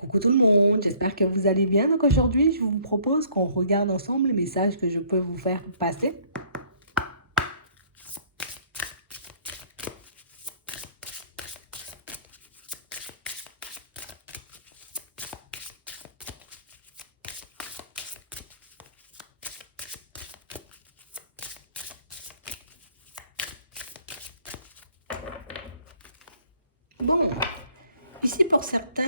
Coucou tout le monde, j'espère que vous allez bien. Donc aujourd'hui, je vous propose qu'on regarde ensemble les messages que je peux vous faire passer. Bon, ici pour certains,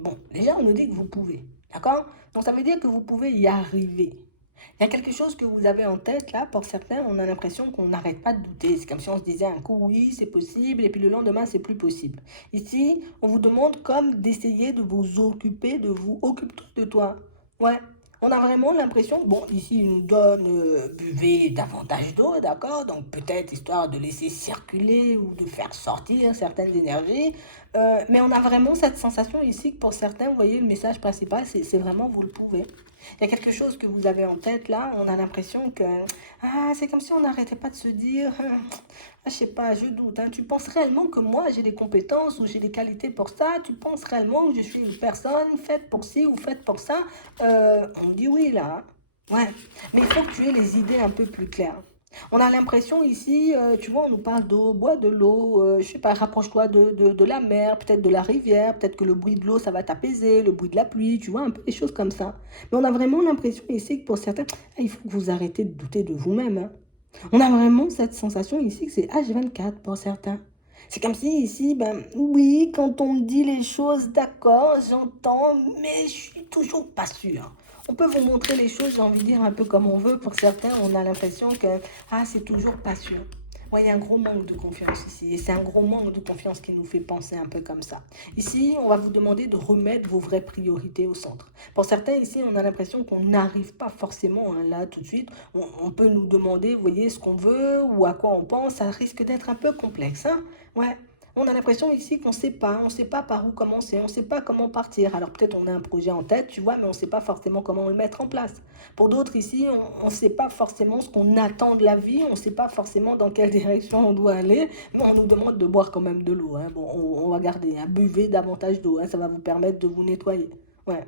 bon, déjà on nous dit que vous pouvez, d'accord? Donc ça veut dire que vous pouvez y arriver. Il y a quelque chose que vous avez en tête là, pour certains, on a l'impression qu'on n'arrête pas de douter. C'est comme si on se disait un coup oui, c'est possible, et puis le lendemain, c'est plus possible. Ici, on vous demande comme d'essayer de vous occuper, de vous occuper de toi. Ouais. On a vraiment l'impression, bon, ici, il nous donne buvez davantage d'eau, d'accord? Donc peut-être histoire de laisser circuler ou de faire sortir certaines énergies. Mais on a vraiment cette sensation ici que pour certains, vous voyez, le message principal, c'est vraiment vous le pouvez. Il y a quelque chose que vous avez en tête là, on a l'impression que c'est comme si on n'arrêtait pas de se dire je sais pas, je doute, hein. Tu penses réellement que moi j'ai des compétences ou j'ai des qualités pour ça? Tu penses réellement que je suis une personne faite pour ci ou faite pour ça? On me dit oui là, hein. Ouais, mais il faut que tu aies les idées un peu plus claires. On a l'impression ici, tu vois, on nous parle d'eau, bois de l'eau, je sais pas, rapproche-toi de la mer, peut-être de la rivière, peut-être que le bruit de l'eau, ça va t'apaiser, le bruit de la pluie, tu vois, un peu des choses comme ça. Mais on a vraiment l'impression ici que pour certains, il faut que vous arrêtez de douter de vous-même, hein. On a vraiment cette sensation ici que c'est H24 pour certains. C'est comme si ici, ben oui, quand on me dit les choses, d'accord, j'entends, mais je suis toujours pas sûre. On peut vous montrer les choses, j'ai envie de dire, un peu comme on veut. Pour certains, on a l'impression que, c'est toujours pas sûr. Ouais, il y a un gros manque de confiance ici. Et c'est un gros manque de confiance qui nous fait penser un peu comme ça. Ici, on va vous demander de remettre vos vraies priorités au centre. Pour certains, ici, on a l'impression qu'on n'arrive pas forcément là tout de suite. On peut nous demander, vous voyez, ce qu'on veut ou à quoi on pense. Ça risque d'être un peu complexe, hein? Ouais. On a l'impression ici qu'on ne sait pas par où commencer, on ne sait pas comment partir. Alors peut-être on a un projet en tête, tu vois, mais on ne sait pas forcément comment le mettre en place. Pour d'autres ici, on ne sait pas forcément ce qu'on attend de la vie, on ne sait pas forcément dans quelle direction on doit aller, mais on nous demande de boire quand même de l'eau, hein. Bon, on va garder, hein. Buvez davantage d'eau, hein, ça va vous permettre de vous nettoyer. Ouais.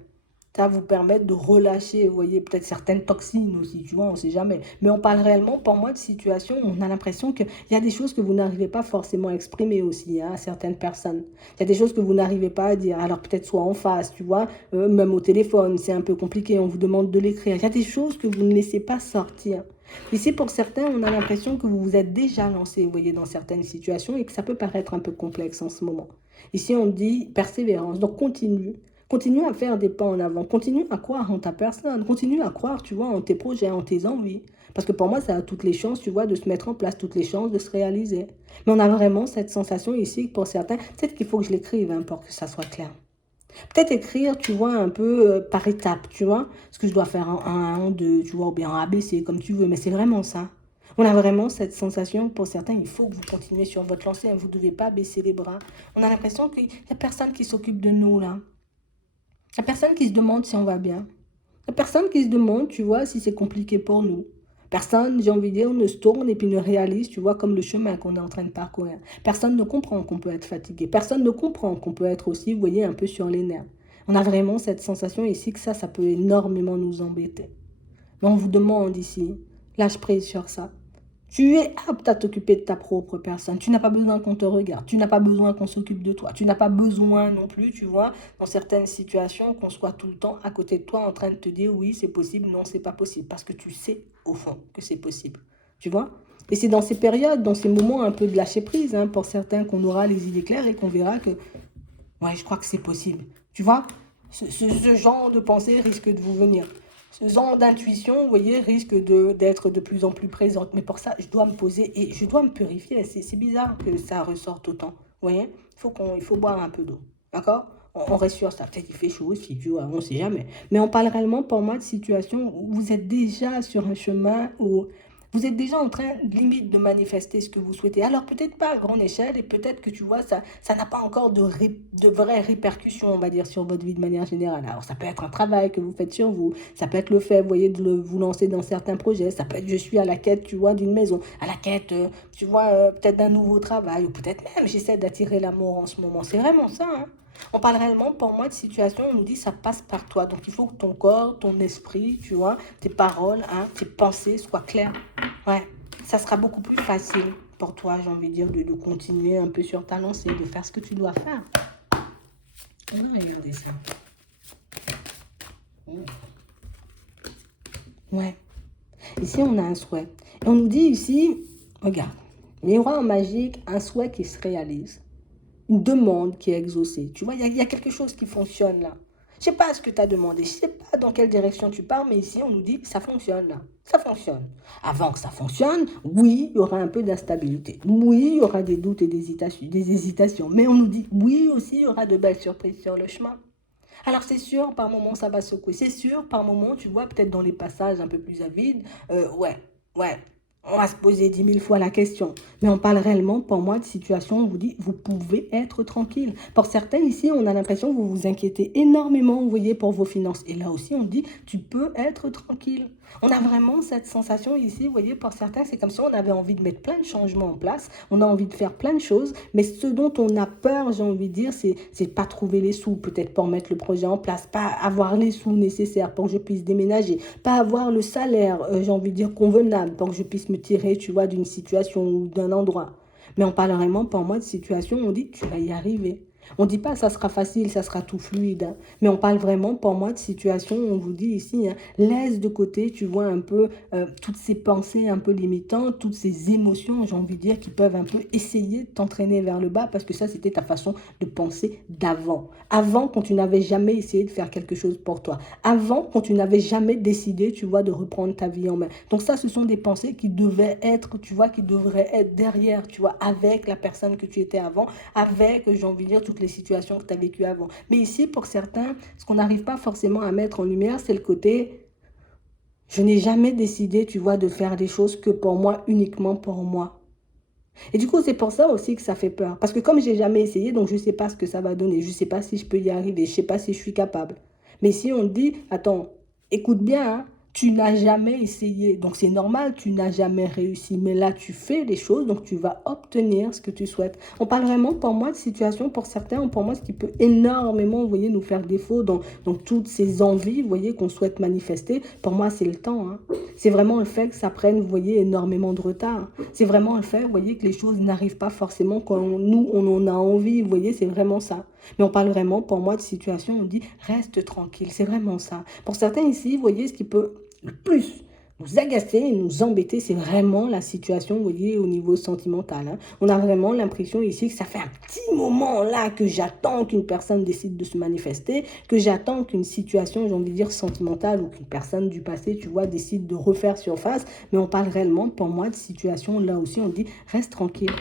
Ça va vous permettre de relâcher, vous voyez, peut-être certaines toxines aussi, tu vois, on ne sait jamais. Mais on parle réellement, pour moi, de situations où on a l'impression qu'il y a des choses que vous n'arrivez pas forcément à exprimer aussi, hein, à certaines personnes. Il y a des choses que vous n'arrivez pas à dire. Alors peut-être soit en face, tu vois, même au téléphone, c'est un peu compliqué, on vous demande de l'écrire. Il y a des choses que vous ne laissez pas sortir. Ici, pour certains, on a l'impression que vous vous êtes déjà lancé, vous voyez, dans certaines situations et que ça peut paraître un peu complexe en ce moment. Ici, on dit persévérance, donc continue. Continue à faire des pas en avant. Continue à croire en ta personne. Continue à croire, tu vois, en tes projets, en tes envies. Parce que pour moi, ça a toutes les chances, tu vois, de se mettre en place, toutes les chances de se réaliser. Mais on a vraiment cette sensation ici, pour certains, peut-être qu'il faut que je l'écrive hein, pour que ça soit clair. Peut-être écrire, tu vois, un peu par étapes, tu vois, ce que je dois faire en un, en 2, tu vois, ou bien en ABC, comme tu veux, mais c'est vraiment ça. On a vraiment cette sensation, pour certains, il faut que vous continuez sur votre lancée, hein, vous ne devez pas baisser les bras. On a l'impression qu'il n'y a personne qui s'occupe de nous, là. Il n'y a personne qui se demande si on va bien. Il n'y a personne qui se demande, tu vois, si c'est compliqué pour nous. Personne, j'ai envie de dire, ne se tourne et puis ne réalise, tu vois, comme le chemin qu'on est en train de parcourir. Personne ne comprend qu'on peut être fatigué. Personne ne comprend qu'on peut être aussi, vous voyez, un peu sur les nerfs. On a vraiment cette sensation ici que ça peut énormément nous embêter. Mais on vous demande ici, lâche prise sur ça. Tu es apte à t'occuper de ta propre personne. Tu n'as pas besoin qu'on te regarde. Tu n'as pas besoin qu'on s'occupe de toi. Tu n'as pas besoin non plus, tu vois, dans certaines situations, qu'on soit tout le temps à côté de toi en train de te dire oui, c'est possible, non, c'est pas possible. Parce que tu sais, au fond, que c'est possible. Tu vois? Et c'est dans ces périodes, dans ces moments un peu de lâcher prise, hein, pour certains, qu'on aura les idées claires et qu'on verra que, ouais, je crois que c'est possible. Tu vois? Ce genre de pensée risque de vous venir. Ce genre d'intuition, vous voyez, risque d'être de plus en plus présente. Mais pour ça, je dois me poser et je dois me purifier. C'est bizarre que ça ressorte autant. Vous voyez? Il faut boire un peu d'eau. D'accord? On reste sur ça. Peut-être qu'il fait chaud aussi, tu vois, on ne sait jamais. Mais on parle réellement pour moi de situation où vous êtes déjà sur un chemin où vous êtes déjà en train, limite, de manifester ce que vous souhaitez. Alors, peut-être pas à grande échelle, et peut-être que tu vois, ça n'a pas encore de vraies répercussions, on va dire, sur votre vie de manière générale. Alors, ça peut être un travail que vous faites sur vous, ça peut être le fait, vous voyez, vous lancer dans certains projets, ça peut être, je suis à la quête, tu vois, d'une maison, à la quête, tu vois, peut-être d'un nouveau travail, ou peut-être même, j'essaie d'attirer l'amour en ce moment. C'est vraiment ça, hein. On parle réellement, pour moi, de situation, on nous dit ça passe par toi. Donc, il faut que ton corps, ton esprit, tu vois, tes paroles, hein, tes pensées soient claires. Ouais, ça sera beaucoup plus facile pour toi, j'ai envie de dire, de continuer un peu sur ta lancée, de faire ce que tu dois faire. On va regarder ça. Ouais. Ici, on a un souhait. Et on nous dit ici, regarde, miroir magique, un souhait qui se réalise. Une demande qui est exaucée. Tu vois, il y a quelque chose qui fonctionne là. Je sais pas ce que tu as demandé, je sais pas dans quelle direction tu pars, mais ici, on nous dit, ça fonctionne là. Ça fonctionne. Avant que ça fonctionne, oui, il y aura un peu d'instabilité. Oui, il y aura des doutes et des hésitations. Mais on nous dit, oui, aussi, il y aura de belles surprises sur le chemin. Alors c'est sûr, par moments, ça va secouer. C'est sûr, par moments, tu vois, peut-être dans les passages un peu plus avides, ouais, on va se poser 10 000 fois la question. Mais on parle réellement, pour moi, de situation où on vous dit, vous pouvez être tranquille. Pour certains, ici, on a l'impression que vous vous inquiétez énormément, vous voyez, pour vos finances. Et là aussi, on dit, tu peux être tranquille. On a vraiment cette sensation ici, vous voyez, pour certains, c'est comme si on avait envie de mettre plein de changements en place, on a envie de faire plein de choses, mais ce dont on a peur, j'ai envie de dire, c'est pas trouver les sous, peut-être pour mettre le projet en place, pas avoir les sous nécessaires pour que je puisse déménager, pas avoir le salaire, j'ai envie de dire, convenable pour que je puisse me tirer, tu vois, d'une situation ou d'un endroit. Mais on parle vraiment, pour moi, de situation où on dit, tu vas y arriver. On ne dit pas ça sera facile, ça sera tout fluide, hein. Mais on parle vraiment, pour moi, de situation où on vous dit ici, hein, laisse de côté, tu vois, un peu toutes ces pensées un peu limitantes, toutes ces émotions, j'ai envie de dire, qui peuvent un peu essayer de t'entraîner vers le bas, parce que ça, c'était ta façon de penser d'avant. Avant, quand tu n'avais jamais essayé de faire quelque chose pour toi. Avant, quand tu n'avais jamais décidé, tu vois, de reprendre ta vie en main. Donc ça, ce sont des pensées qui devaient être, tu vois, qui devraient être derrière, tu vois, avec la personne que tu étais avant, avec, j'ai envie de dire, toutes les situations que tu as vécues avant. Mais ici, pour certains, ce qu'on n'arrive pas forcément à mettre en lumière, c'est le côté, je n'ai jamais décidé, tu vois, de faire des choses que pour moi, uniquement pour moi. Et du coup, c'est pour ça aussi que ça fait peur. Parce que comme j'ai jamais essayé, donc je ne sais pas ce que ça va donner. Je ne sais pas si je peux y arriver. Je ne sais pas si je suis capable. Mais si on dit, attends, écoute bien, hein, tu n'as jamais essayé. Donc c'est normal, tu n'as jamais réussi. Mais là, tu fais les choses, donc tu vas obtenir ce que tu souhaites. On parle vraiment, pour moi, de situation, pour certains, pour moi, ce qui peut énormément, vous voyez, nous faire défaut dans toutes ces envies, vous voyez, qu'on souhaite manifester. Pour moi, c'est le temps, hein. C'est vraiment le fait que ça prenne, vous voyez, énormément de retard. C'est vraiment le fait, vous voyez, que les choses n'arrivent pas forcément quand nous, on en a envie, vous voyez, c'est vraiment ça. Mais on parle vraiment, pour moi, de situation, on dit, reste tranquille, c'est vraiment ça. Pour certains ici, vous voyez, ce qui peut le plus nous agacer et nous embêter, c'est vraiment la situation, vous voyez, au niveau sentimental, hein. On a vraiment l'impression ici que ça fait un petit moment là que j'attends qu'une personne décide de se manifester, que j'attends qu'une situation, j'ai envie de dire, sentimentale ou qu'une personne du passé, tu vois, décide de refaire surface. Mais on parle réellement, pour moi, de situation, là aussi, on dit, reste tranquille.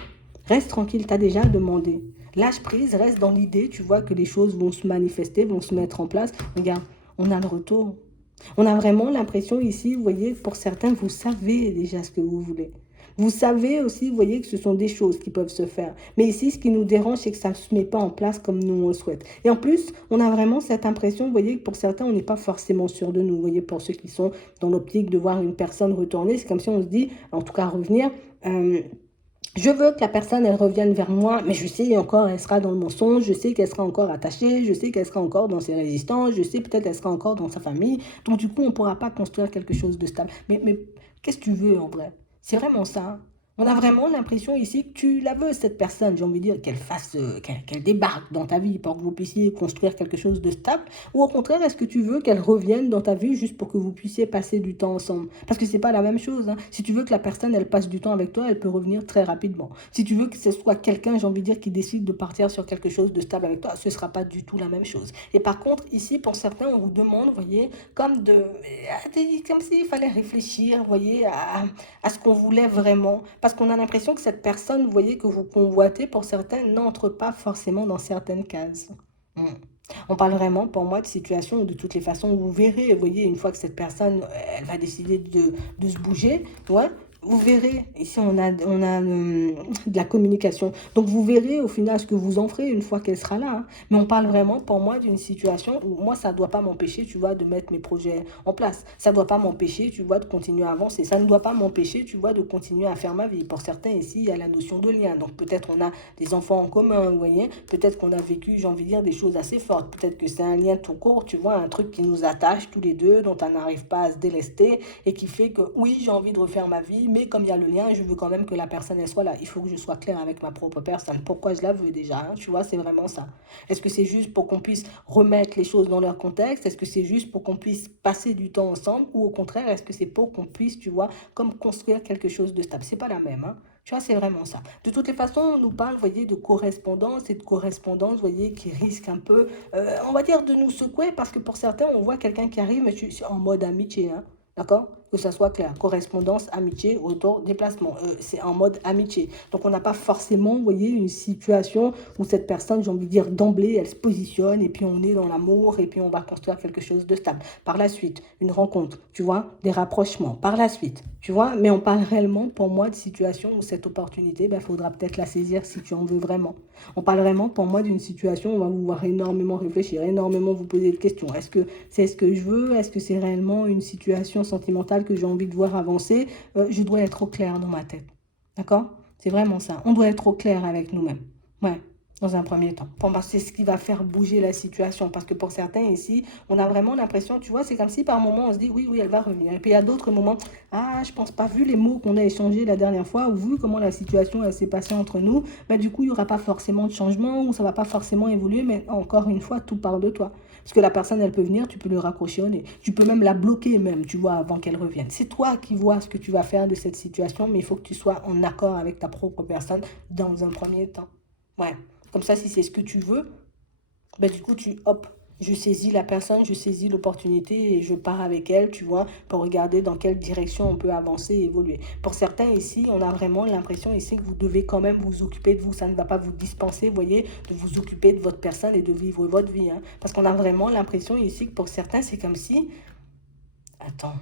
Reste tranquille, t'as déjà demandé. Lâche prise, reste dans l'idée, tu vois, que les choses vont se manifester, vont se mettre en place. Regarde, on a le retour. On a vraiment l'impression ici, vous voyez, pour certains, vous savez déjà ce que vous voulez. Vous savez aussi, vous voyez, que ce sont des choses qui peuvent se faire. Mais ici, ce qui nous dérange, c'est que ça ne se met pas en place comme nous on le souhaite. Et en plus, on a vraiment cette impression, vous voyez, que pour certains, on n'est pas forcément sûr de nous. Vous voyez, pour ceux qui sont dans l'optique de voir une personne retourner, c'est comme si on se dit, en tout cas revenir, je veux que la personne, elle revienne vers moi, mais je sais encore, elle sera dans le mensonge, je sais qu'elle sera encore attachée, je sais qu'elle sera encore dans ses résistances, je sais peut-être qu'elle sera encore dans sa famille. Donc du coup, on ne pourra pas construire quelque chose de stable. Mais qu'est-ce que tu veux en vrai? C'est vraiment ça. On a vraiment l'impression ici que tu la veux, cette personne, j'ai envie de dire, qu'elle fasse, qu'elle débarque dans ta vie pour que vous puissiez construire quelque chose de stable. Ou au contraire, est-ce que tu veux qu'elle revienne dans ta vie juste pour que vous puissiez passer du temps ensemble? Parce que c'est pas la même chose, hein. Si tu veux que la personne, elle passe du temps avec toi, elle peut revenir très rapidement. Si tu veux que ce soit quelqu'un, j'ai envie de dire, qui décide de partir sur quelque chose de stable avec toi, ce sera pas du tout la même chose. Et par contre, ici, pour certains, on vous demande, vous voyez, comme s'il fallait réfléchir, vous voyez, à ce qu'on voulait vraiment. Parce qu'on a l'impression que cette personne, vous voyez, que vous convoitez, pour certains, n'entre pas forcément dans certaines cases. Mm. On parle vraiment, pour moi, de situations où de toutes les façons, vous verrez, vous voyez, une fois que cette personne, elle va décider de se bouger, ouais, Vous verrez, ici de la communication. Donc vous verrez au final ce que vous en ferez une fois qu'elle sera là, hein. Mais on parle vraiment pour moi d'une situation où moi, ça ne doit pas m'empêcher, tu vois, de mettre mes projets en place. Ça ne doit pas m'empêcher, tu vois, de continuer à avancer. Ça ne doit pas m'empêcher, tu vois, de continuer à faire ma vie. Pour certains ici, il y a la notion de lien. Donc peut-être on a des enfants en commun, vous voyez. Peut-être qu'on a vécu, j'ai envie de dire, des choses assez fortes. Peut-être que c'est un lien tout court, tu vois, un truc qui nous attache tous les deux, dont on n'arrive pas à se délester et qui fait que oui, j'ai envie de refaire ma vie, mais comme il y a le lien, je veux quand même que la personne elle soit là. Il faut que je sois clair avec ma propre personne. Pourquoi je la veux déjà, hein, tu vois, c'est vraiment ça. Est-ce que c'est juste pour qu'on puisse remettre les choses dans leur contexte? Est-ce que c'est juste pour qu'on puisse passer du temps ensemble? Ou au contraire, est-ce que c'est pour qu'on puisse, tu vois, comme construire quelque chose de stable? C'est pas la même, hein. Tu vois, c'est vraiment ça. De toutes les façons, on nous parle, vous voyez, de correspondance et de correspondance, vous voyez, qui risque un peu, on va dire, de nous secouer parce que pour certains, on voit quelqu'un qui arrive, mais c'est en mode amitié, hein. D'accord? Que ça soit clair. Correspondance, amitié, retour, déplacement. C'est en mode amitié. Donc, on n'a pas forcément, vous voyez, une situation où cette personne, j'ai envie de dire, d'emblée, elle se positionne et puis on est dans l'amour et puis on va construire quelque chose de stable. Par la suite, une rencontre, tu vois, des rapprochements. Par la suite, tu vois, mais on parle réellement, pour moi, de situation où cette opportunité, il faudra peut-être la saisir si tu en veux vraiment. On parle vraiment, pour moi, d'une situation où on va vous voir énormément réfléchir, énormément vous poser des questions. Est-ce que c'est ce que je veux? Est-ce que c'est réellement une situation sentimentale que j'ai envie de voir avancer? Je dois être au clair dans ma tête. D'accord? C'est vraiment ça. On doit être au clair avec nous-mêmes. Ouais, dans un premier temps. Pour moi, c'est ce qui va faire bouger la situation. Parce que pour certains ici, on a vraiment l'impression, tu vois, c'est comme si par moment on se dit oui, oui, elle va revenir. Et puis il y a d'autres moments, ah, je pense pas, vu les mots qu'on a échangés la dernière fois, ou vu comment la situation elle s'est passée entre nous, du coup, il n'y aura pas forcément de changement, ou ça va pas forcément évoluer, mais encore une fois, tout part de toi. Parce que la personne, elle peut venir, tu peux le raccrocher au nez. Tu peux même la bloquer, même, tu vois, avant qu'elle revienne. C'est toi qui vois ce que tu vas faire de cette situation, mais il faut que tu sois en accord avec ta propre personne dans un premier temps. Ouais. Comme ça, si c'est ce que tu veux, du coup, hop, je saisis la personne, je saisis l'opportunité et je pars avec elle, tu vois, pour regarder dans quelle direction on peut avancer et évoluer. Pour certains ici, on a vraiment l'impression ici que vous devez quand même vous occuper de vous. Ça ne va pas vous dispenser, vous voyez, de vous occuper de votre personne et de vivre votre vie, hein. Parce qu'on a vraiment l'impression ici que pour certains, c'est comme si... Attends.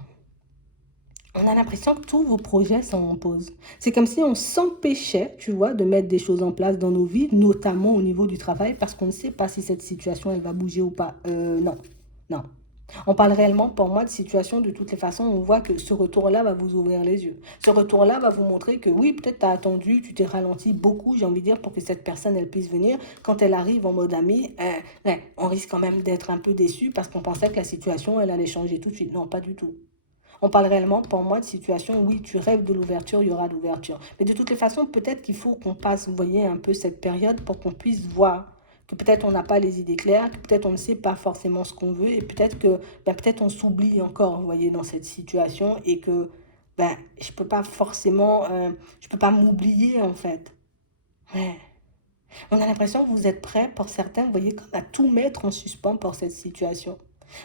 On a l'impression que tous vos projets sont en pause. C'est comme si on s'empêchait, tu vois, de mettre des choses en place dans nos vies, notamment au niveau du travail, parce qu'on ne sait pas si cette situation, elle va bouger ou pas. Non, non. On parle réellement, pour moi, de situation de toutes les façons. On voit que ce retour-là va vous ouvrir les yeux. Ce retour-là va vous montrer que oui, peut-être tu as attendu, tu t'es ralenti beaucoup, j'ai envie de dire, pour que cette personne, elle puisse venir. Quand elle arrive en mode ami, ouais, on risque quand même d'être un peu déçu parce qu'on pensait que la situation, elle allait changer tout de suite. Non, pas du tout. On parle réellement, pour moi, de situation, oui, tu rêves de l'ouverture, il y aura l'ouverture. Mais de toutes les façons, peut-être qu'il faut qu'on passe, vous voyez, un peu cette période pour qu'on puisse voir que peut-être on n'a pas les idées claires, que peut-être on ne sait pas forcément ce qu'on veut, et peut-être que peut-être on s'oublie encore, vous voyez, dans cette situation, et que je peux pas forcément, je peux pas m'oublier en fait. Ouais. On a l'impression que vous êtes prêts, pour certains, vous voyez, comme à tout mettre en suspens pour cette situation.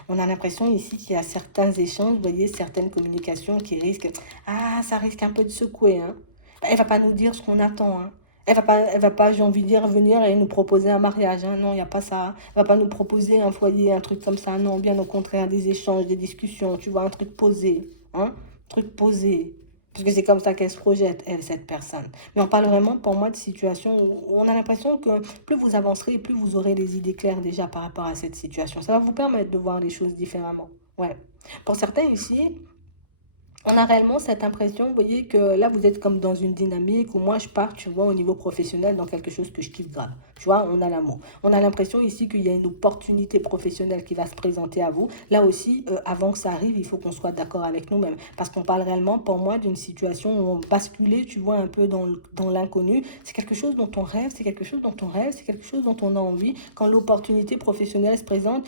On a l'impression ici qu'il y a certains échanges, vous voyez, certaines communications qui risquent... Ah, ça risque un peu de secouer, hein. Elle va pas nous dire ce qu'on attend, hein. Elle va pas, j'ai envie de dire, venir et nous proposer un mariage, hein. Non, il n'y a pas ça. Elle va pas nous proposer un foyer, un truc comme ça. Non, bien au contraire, des échanges, des discussions, tu vois, un truc posé, hein. Un truc posé. Parce que c'est comme ça qu'elle se projette, elle, cette personne. Mais on parle vraiment, pour moi, de situations où on a l'impression que plus vous avancerez, plus vous aurez les idées claires déjà par rapport à cette situation. Ça va vous permettre de voir les choses différemment. Ouais. Pour certains ici, on a réellement cette impression, vous voyez, que là, vous êtes comme dans une dynamique où moi, je pars, tu vois, au niveau professionnel, dans quelque chose que je kiffe grave. Tu vois, on a l'amour. On a l'impression ici qu'il y a une opportunité professionnelle qui va se présenter à vous. Là aussi, avant que ça arrive, il faut qu'on soit d'accord avec nous-mêmes. Parce qu'on parle réellement, pour moi, d'une situation où on basculait, tu vois, un peu dans l'inconnu. C'est quelque chose dont on rêve, c'est quelque chose dont on rêve, c'est quelque chose dont on a envie. Quand l'opportunité professionnelle se présente,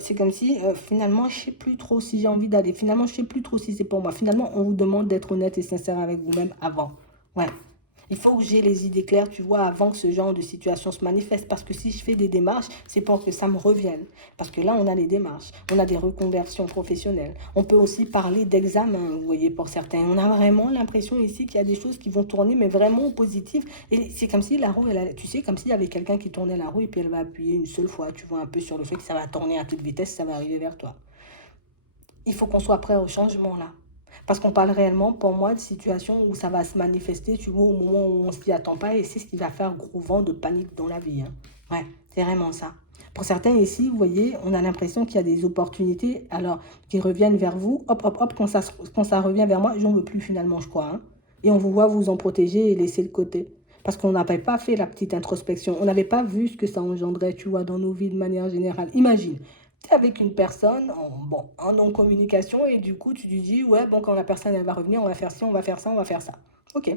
c'est comme si, finalement, je sais plus trop si j'ai envie d'aller. Finalement, je sais plus trop si c'est pour moi. Finalement, on vous demande d'être honnête et sincère avec vous-même avant. Ouais. Il faut que j'ai les idées claires, tu vois, avant que ce genre de situation se manifeste. Parce que si je fais des démarches, c'est pour que ça me revienne. Parce que là, on a les démarches. On a des reconversions professionnelles. On peut aussi parler d'examen, vous voyez, pour certains. On a vraiment l'impression ici qu'il y a des choses qui vont tourner, mais vraiment au positif. Et c'est comme si la roue, tu sais, comme s'il y avait quelqu'un qui tournait la roue et puis elle va appuyer une seule fois, tu vois, un peu sur le fait que ça va tourner à toute vitesse, ça va arriver vers toi. Il faut qu'on soit prêt au changement, là. Parce qu'on parle réellement, pour moi, de situations où ça va se manifester, tu vois, au moment où on s'y attend pas, et c'est ce qui va faire gros vent de panique dans la vie, hein. Ouais, c'est vraiment ça. Pour certains ici, vous voyez, on a l'impression qu'il y a des opportunités, alors, qui reviennent vers vous, hop, hop, hop, quand ça revient vers moi, j'en veux plus finalement, je crois, hein. Et on vous voit vous en protéger et laisser de côté. Parce qu'on n'avait pas fait la petite introspection, on n'avait pas vu ce que ça engendrait, tu vois, dans nos vies de manière générale. Imagine, tu es avec une personne bon, en non-communication et du coup, tu lui dis, ouais, bon, quand la personne, elle va revenir, on va faire ci, on va faire ça, on va faire ça. Ok.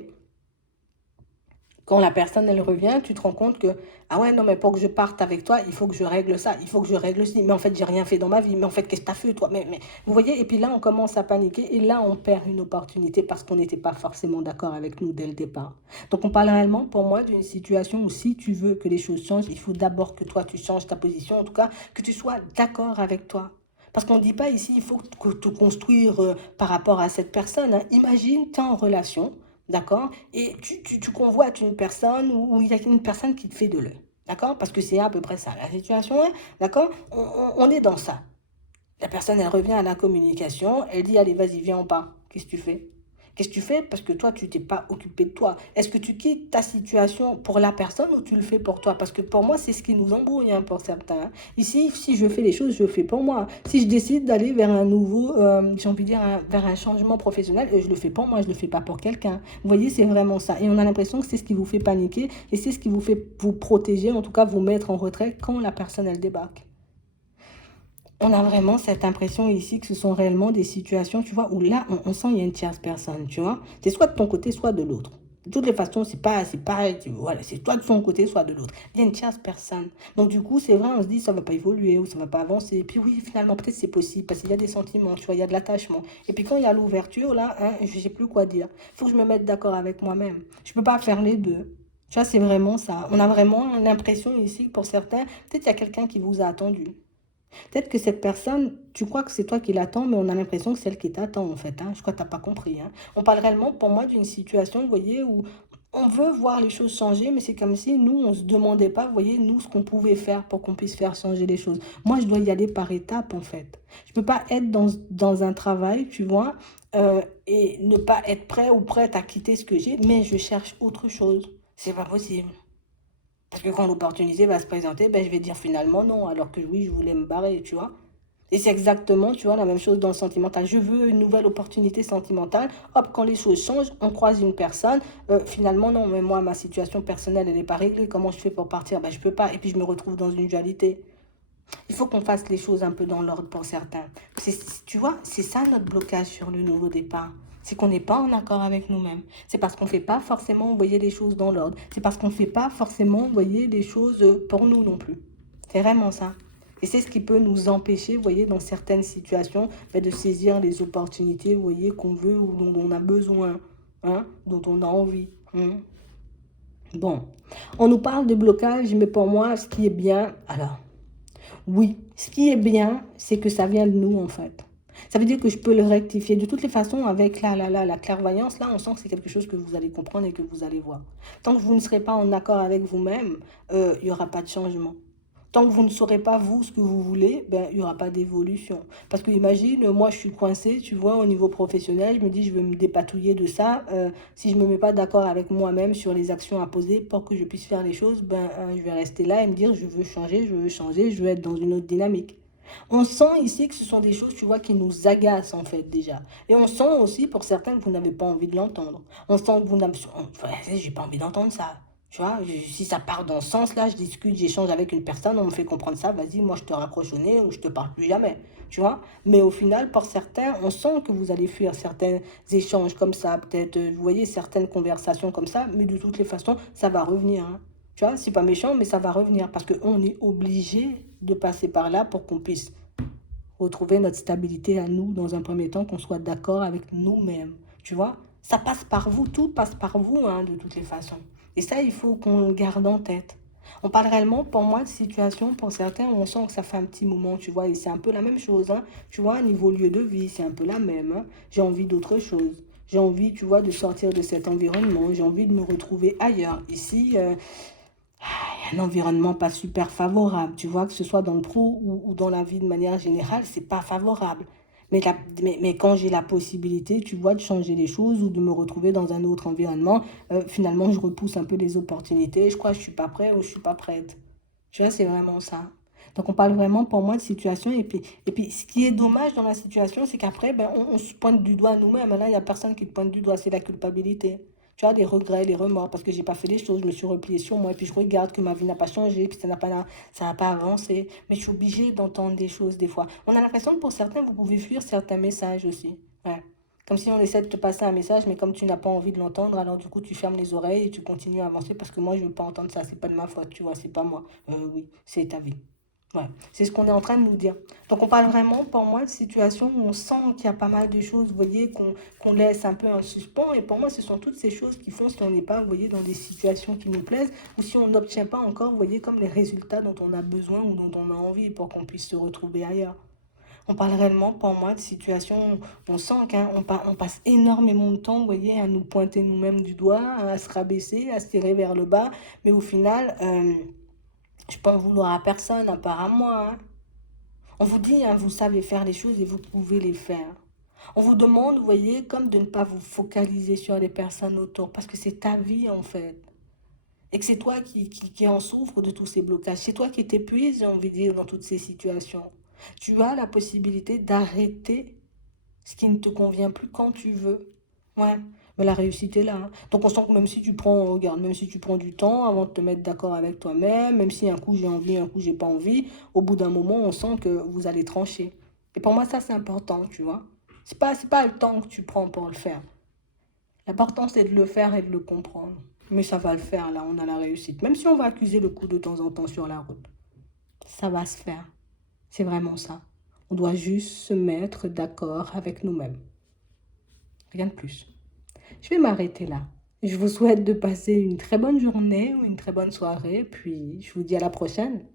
Quand la personne, elle revient, tu te rends compte que, ah ouais, non, mais pour que je parte avec toi, il faut que je règle ça, il faut que je règle ci. Mais en fait, j'ai rien fait dans ma vie. Mais en fait, qu'est-ce que tu as fait, toi? Vous voyez, et puis là, on commence à paniquer et là, on perd une opportunité parce qu'on n'était pas forcément d'accord avec nous dès le départ. Donc, on parle réellement, pour moi, d'une situation où si tu veux que les choses changent, il faut d'abord que toi, tu changes ta position, en tout cas, que tu sois d'accord avec toi. Parce qu'on ne dit pas ici, il faut te construire par rapport à cette personne, hein. Imagine, tu es en relation. D'accord? Et tu convoites une personne ou il y a une personne qui te fait de l'œil. D'accord? Parce que c'est à peu près ça la situation, hein. D'accord? On est dans ça. La personne, elle revient à la communication, elle dit, allez, vas-y, viens, on part. Qu'est-ce que tu fais? Qu'est-ce que tu fais? Parce que toi, tu t'es pas occupé de toi. Est-ce que tu quittes ta situation pour la personne ou tu le fais pour toi? Parce que pour moi, c'est ce qui nous embrouille, hein, pour certains, hein. Ici, si je fais les choses, je fais pour moi. Si je décide d'aller vers un nouveau, j'ai envie de dire, vers un changement professionnel, je le fais pour moi, je le fais pas pour quelqu'un. Vous voyez, c'est vraiment ça. Et on a l'impression que c'est ce qui vous fait paniquer et c'est ce qui vous fait vous protéger, en tout cas vous mettre en retrait quand la personne, elle débarque. On a vraiment cette impression ici que ce sont réellement des situations, tu vois, où là, on sent qu'il y a une tierce personne, tu vois. C'est soit de ton côté, soit de l'autre. De toutes les façons, voilà, c'est soit de son côté, soit de l'autre. Il y a une tierce personne. Donc, du coup, c'est vrai, on se dit, ça va pas évoluer ou ça va pas avancer. Et puis, oui, finalement, peut-être c'est possible parce qu'il y a des sentiments, tu vois, il y a de l'attachement. Et puis, quand il y a l'ouverture, là, hein, je sais plus quoi dire. Il faut que je me mette d'accord avec moi-même. Je peux pas faire les deux. Tu vois, c'est vraiment ça. On a vraiment l'impression ici, pour certains, peut-être qu'il y a quelqu'un qui vous a attendu. Peut-être que cette personne, tu crois que c'est toi qui l'attends, mais on a l'impression que c'est elle qui t'attend, en fait, hein. Je crois que tu n'as pas compris, hein. On parle réellement, pour moi, d'une situation, vous voyez, où on veut voir les choses changer, mais c'est comme si nous, on ne se demandait pas, vous voyez, nous, ce qu'on pouvait faire pour qu'on puisse faire changer les choses. Moi, je dois y aller par étapes, en fait. Je ne peux pas être dans un travail, tu vois, et ne pas être prêt ou prête à quitter ce que j'ai, mais je cherche autre chose. C'est pas possible. Parce que quand l'opportunité va se présenter, ben, je vais dire finalement non, alors que oui, je voulais me barrer, tu vois. Et c'est exactement, tu vois, la même chose dans le sentimental. Je veux une nouvelle opportunité sentimentale. Hop, quand les choses changent, on croise une personne. Finalement, non, mais moi, ma situation personnelle, elle n'est pas réglée. Comment je fais pour partir? Ben, je peux pas. Et puis, je me retrouve dans une dualité. Il faut qu'on fasse les choses un peu dans l'ordre pour certains. Tu vois, c'est ça notre blocage sur le nouveau départ. C'est qu'on n'est pas en accord avec nous-mêmes. C'est parce qu'on ne fait pas forcément envoyer les choses dans l'ordre. C'est parce qu'on ne fait pas forcément envoyer les choses pour nous non plus. C'est vraiment ça. Et c'est ce qui peut nous empêcher, vous voyez, dans certaines situations, de saisir les opportunités, vous voyez, qu'on veut ou dont on a besoin, hein, dont on a envie, hein. Bon, on nous parle de blocage, mais pour moi, ce qui est bien, alors, oui, ce qui est bien, c'est que ça vient de nous, en fait. Ça veut dire que je peux le rectifier. De toutes les façons, avec la clairvoyance, là, on sent que c'est quelque chose que vous allez comprendre et que vous allez voir. Tant que vous ne serez pas en accord avec vous-même, il n'y aura pas de changement. Tant que vous ne saurez pas, vous, ce que vous voulez, ben, il n'y aura pas d'évolution. Parce que imagine, moi, je suis coincée, tu vois, au niveau professionnel, je me dis, je veux me dépatouiller de ça. Si je ne me mets pas d'accord avec moi-même sur les actions à poser pour que je puisse faire les choses, ben, je vais rester là et me dire, je veux changer, je veux changer, je veux être dans une autre dynamique. On sent ici que ce sont des choses, tu vois, qui nous agacent en fait déjà. Et on sent aussi pour certains que vous n'avez pas envie de l'entendre. On sent que vous n'avez... Enfin, j'ai pas envie d'entendre ça. Tu vois, si ça part dans ce sens-là, je discute, j'échange avec une personne, on me fait comprendre ça, vas-y, moi je te raccroche au nez ou je te parle plus jamais. Tu vois, mais au final, pour certains, on sent que vous allez fuir certains échanges comme ça, peut-être, vous voyez, certaines conversations comme ça, mais de toutes les façons, ça va revenir, hein. Tu vois, c'est pas méchant, mais ça va revenir parce qu'on est obligé de passer par là pour qu'on puisse retrouver notre stabilité à nous dans un premier temps, qu'on soit d'accord avec nous-mêmes. Tu vois, ça passe par vous, tout passe par vous, hein, de toutes les façons. Et ça, il faut qu'on le garde en tête. On parle réellement, pour moi, de situation, pour certains, on sent que ça fait un petit moment, tu vois, et c'est un peu la même chose, hein. Tu vois, niveau lieu de vie, c'est un peu la même, hein. J'ai envie d'autre chose. J'ai envie, tu vois, de sortir de cet environnement. J'ai envie de me retrouver ailleurs. Ici, un environnement pas super favorable, tu vois, que ce soit dans le pro ou dans la vie de manière générale, c'est pas favorable. Mais quand j'ai la possibilité, tu vois, de changer les choses ou de me retrouver dans un autre environnement, finalement, je repousse un peu les opportunités. Je crois que je suis pas prêt ou je suis pas prête. Tu vois, c'est vraiment ça. Donc on parle vraiment pour moi de situation et puis ce qui est dommage dans la situation, c'est qu'après, ben, on se pointe du doigt nous-mêmes. Là, il y a personne qui te pointe du doigt, c'est la culpabilité. Tu vois, les regrets, les remords, parce que j'ai pas fait les choses, je me suis repliée sur moi, et puis je regarde que ma vie n'a pas changé, puis ça n'a pas avancé. Mais je suis obligée d'entendre des choses des fois. On a l'impression que pour certains, vous pouvez fuir certains messages aussi. Ouais. Comme si on essaie de te passer un message, mais comme tu n'as pas envie de l'entendre, alors du coup tu fermes les oreilles et tu continues à avancer parce que moi je veux pas entendre ça, c'est pas de ma faute, tu vois, c'est pas moi. Oui, c'est ta vie. Ouais, c'est ce qu'on est en train de nous dire. Donc on parle vraiment, pour moi, de situations où on sent qu'il y a pas mal de choses, vous voyez, qu'on laisse un peu en suspens. Et pour moi, ce sont toutes ces choses qui font si on n'est pas, vous voyez, dans des situations qui nous plaisent, ou si on n'obtient pas encore, vous voyez, comme les résultats dont on a besoin ou dont on a envie pour qu'on puisse se retrouver ailleurs. On parle réellement, pour moi, de situations où on sent qu'on passe énormément de temps, vous voyez, à nous pointer nous-mêmes du doigt, à se rabaisser, à se tirer vers le bas, mais au final, je peux en vouloir à personne, à part à moi, hein. On vous dit, hein, vous savez faire les choses et vous pouvez les faire. On vous demande, vous voyez, comme de ne pas vous focaliser sur les personnes autour, parce que c'est ta vie en fait. Et que c'est toi qui en souffre de tous ces blocages. C'est toi qui t'épuises, j'ai envie de dire, dans toutes ces situations. Tu as la possibilité d'arrêter ce qui ne te convient plus quand tu veux. Ouais, mais la réussite est là, hein. Donc on sent que même si tu prends, regarde, même si tu prends du temps avant de te mettre d'accord avec toi-même, même si un coup j'ai envie, un coup j'ai pas envie, au bout d'un moment on sent que vous allez trancher. Et pour moi ça c'est important, tu vois. C'est pas le temps que tu prends pour le faire. L'important c'est de le faire et de le comprendre. Mais ça va le faire là, on a la réussite. Même si on va accuser le coup de temps en temps sur la route, ça va se faire. C'est vraiment ça. On doit juste se mettre d'accord avec nous-mêmes. Rien de plus. Je vais m'arrêter là. Je vous souhaite de passer une très bonne journée ou une très bonne soirée, puis je vous dis à la prochaine.